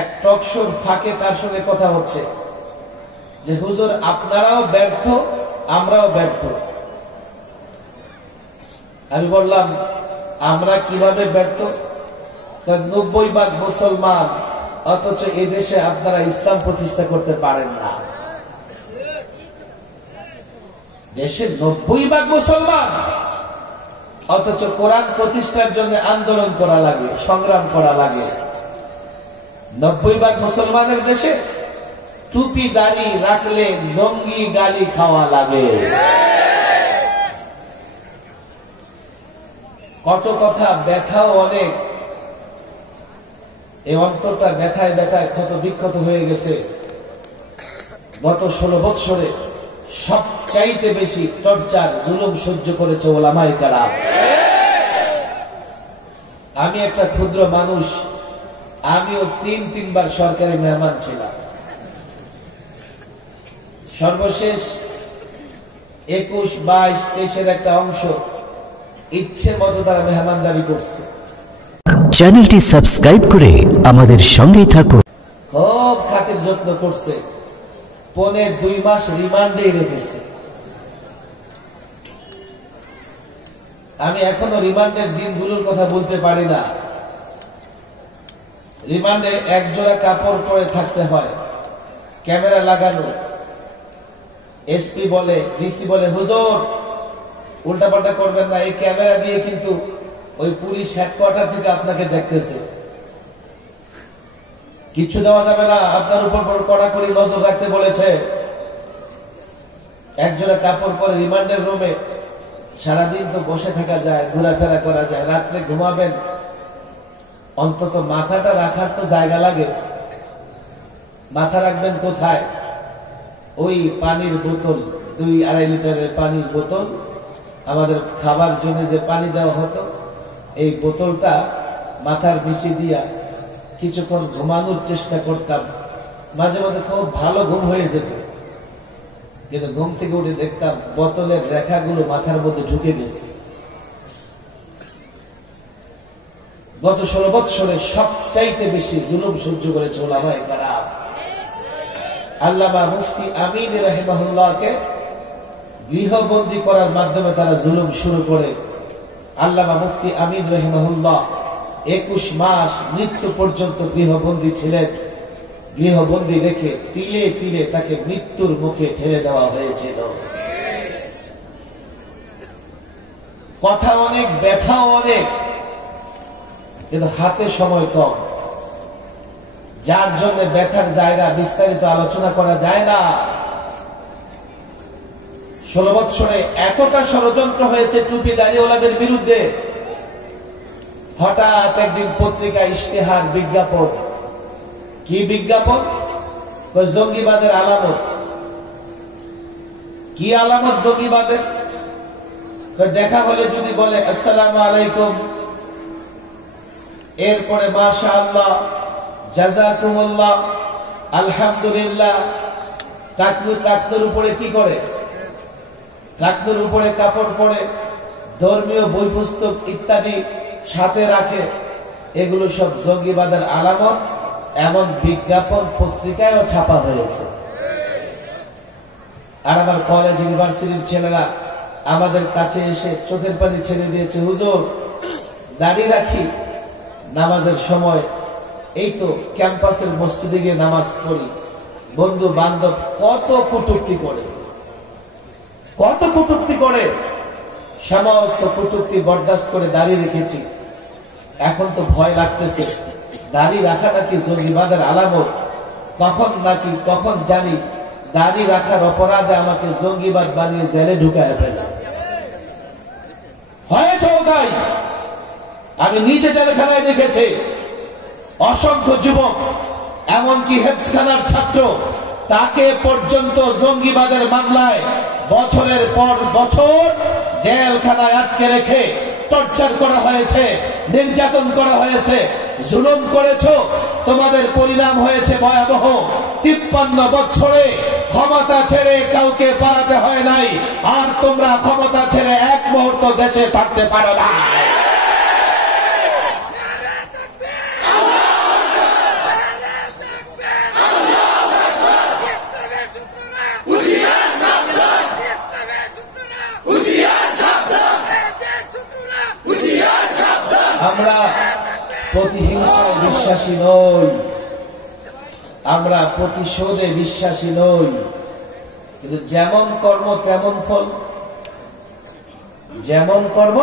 এক টকশোর ফাঁকে তার সঙ্গে কথা হচ্ছে যে হুজুর আপনারাও ব্যর্থ, আমরাও ব্যর্থ। আমি বললাম আমরা কিভাবে ব্যর্থ? 90% মুসলমান, অথচ এই দেশে আপনারা ইসলাম প্রতিষ্ঠা করতে পারেন না। দেশে 90% মুসলমান, অথচ কোরআন প্রতিষ্ঠার জন্য আন্দোলন করা লাগে, সংগ্রাম করা লাগে। 90% মুসলমানের দেশে টুপি দাড়ি রাখলে জঙ্গি গালি খাওয়া লাগে। কত কথা, ব্যথাও অনেক। এই অন্তরটা ব্যথায় ব্যথায় ক্ষত বিক্ষত হয়ে গেছে। গত 16 বৎসরে সবচাইতে বেশি টর্চার, জুলুম সহ্য করেছে ওলামায়ে কেরাম। আমি একটা ক্ষুদ্র মানুষ, আমিও 3-3 বার সরকারি মেহমান ছিলাম। সর্বশেষ 21, 22, 23-এর একটা অংশ ইচ্ছের মতো তারা মেহমানদারি করছে। চ্যানেলটি সাবস্ক্রাইব করে আমাদের সঙ্গেই থাকুন। খুব খাতির যত্ন করছে, 1.5-2 মাস রিমান্ডে রেখেছে। আমি এখনো রিমান্ডের দিনগুলোর কথা বলতে পারি না। রিমান্ডে একজোড়া কাপড় পরে থাকতে হয়, ক্যামেরা লাগানো। এসপি বলে, ডিসি বলে, হুজুর উল্টাপাল্টা করবেন না, এই ক্যামেরা দিয়ে কিন্তু ওই পুলিশ হেডকোয়ার্টার থেকে আপনাকে দেখতেছে, কিছু দেওয়া যাবে না, আপনার উপর কড়াকড়ি নজর রাখতে বলেছে। একজোড়া কাপড় পরে রিমান্ডের রুমে সারাদিন তো বসে থাকা যায়, ঘোরাফেরা করা যায়, রাত্রে ঘুমাবেন, অন্তত মাথাটা রাখার তো জায়গা লাগে। মাথা রাখবেন কোথায়? ওই পানির বোতল, 2-2.5 লিটারের পানির বোতল, আমাদের খাবার জন্য যে পানি দেওয়া হতো, এই বোতলটা মাথার নিচে দিয়া কিছুক্ষণ ঘুমানোর চেষ্টা করতাম। মাঝে মাঝে খুব ভালো ঘুম হয়ে যেত, কিন্তু ঘুম থেকে উঠে দেখতাম বোতলের রেখাগুলো মাথার মধ্যে ঢুকে গেছে। গত 16 বৎসরে সবচাইতে বেশি জুলুম সহ্য করেছে ওলামায়ে কেরাম। আল্লামা মুফতি আমিন রাহিমাহুল্লাহকে গৃহবন্দী করার মাধ্যমে তারা জুলুম শুরু করে। আল্লামা মুফতি আমিন রাহিমাহুল্লাহ 21 মাস মৃত্যু পর্যন্ত গৃহবন্দী ছিলেন। গৃহবন্দী রেখে তিলে তিলে তাকে মৃত্যুর মুখে ঠেলে দেওয়া হয়েছিল। কথা অনেক, ব্যথাও অনেক, কিন্তু হাতে সময় কম, যার জন্য ব্যথার জায়গা বিস্তারিত আলোচনা করা যায় না। 16 বৎসরে এতটা ষড়যন্ত্র হয়েছে টুপিদারিওয়ালাদের বিরুদ্ধে। হঠাৎ একদিন পত্রিকা ইশতেহার, বিজ্ঞাপন। কি বিজ্ঞাপন? জঙ্গিবাদের আলামত। কি আলামত জঙ্গিবাদের? দেখা হলে যদি বলে আসসালামু আলাইকুম, এরপরে মাশাআল্লাহ, জাযাকুমুল্লাহ, আলহামদুলিল্লাহ। টাকনুর উপরে কি করে? টাকনুর উপরে কাপড় পরে, ধর্মীয় বই পুস্তক ইত্যাদি সাথে রাখে। এগুলো সব জঙ্গিবাদের আলামত। এমন বিজ্ঞাপন পত্রিকায়ও ছাপা হয়েছে। আর আমার কলেজ, ইউনিভার্সিটির ছেলেরা আমাদের কাছে এসে চোখের পানি ছেড়ে দিয়েছে, হুজুর দাড়ি রাখি, নামাজের সময় এই তো ক্যাম্পাসের মসজিদে গিয়ে নামাজ পড়ি, বন্ধু বান্ধব কত কটূক্তি করে, কত কটূক্তি করে। সমস্ত কটূক্তি বরদাস্ত করে দাড়ি রেখেছি। এখন তো ভয় লাগতেছে, দাড়ি রাখা নাকি জঙ্গিবাদের আলামত। কখন জানি দাড়ি রাখার অপরাধে আমাকে জঙ্গিবাদ বানিয়ে জেলে ঢুকায় ফেলে। হয়েছে তাই। আমি নিজে জেলখানায় দেখেছি অসংখ্য যুবক, এমনকি হেফজখানার ছাত্র, তাকে পর্যন্ত জঙ্গিবাদের মামলায় বছরের পর বছর জেলখানায় আটকে রেখে টর্চার করা হয়েছে, নির্যাতন করা হয়েছে, জুলুম করেছো। তোমাদের পরিণাম হয়েছে ভয়াবহ। 53 বছরে ক্ষমতা ছেড়ে কাউকে পালাতে হয় নাই, আর তোমরা ক্ষমতা ছেড়ে এক মুহূর্ত দেশে থাকতে পারো না। আমরা প্রতিহিংসায় বিশ্বাসী নই, আমরা প্রতিশোধে বিশ্বাসী নই, কিন্তু যেমন কর্ম তেমন ফল, যেমন কর্ম